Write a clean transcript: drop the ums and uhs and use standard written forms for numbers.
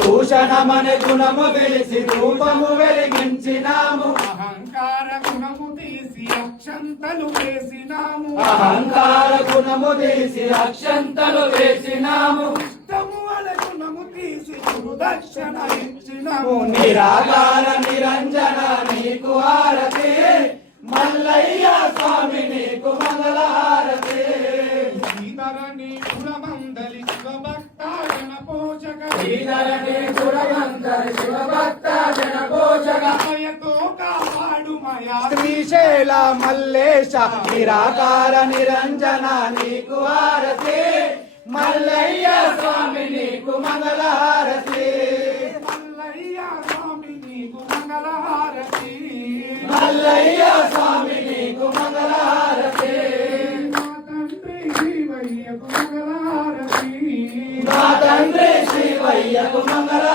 భూషణమనే గుణము విలిసి రూపము వెలిగించినాము అహంకార గుణము తీసి అక్షంతలు వేసినాము అహంకార గుణము తీసి అక్షంతలు వేసినాము ఇష్టము అనే గుణము తీసి గురుదక్షిణ ఇచ్చినాము నిరాకార నిరంజన నీకు హారతి మల్లయ్య స్వామి నీకు మంగళహారతి శ్రీధరణి గుణమందలి శివభక్త జన పోషక శ్రీధరణి గుణమందలి శివభక్త జన పోషక దయతో కాపాడుమయా శ్రీశైల మల్లేశ నిరాకార నిరంజన నీకు హారతి మల్లయ్య స్వామి నీకు మంగళహారతి మల్లయ్య స్వామి నీకు మంగళహారతి మల్లయ్య స్వామి నీకు మంగళహారతి మా తండ్రి శివయ్యకు మంగళహారతి మా తండ్రి శివయ్యకు మంగళ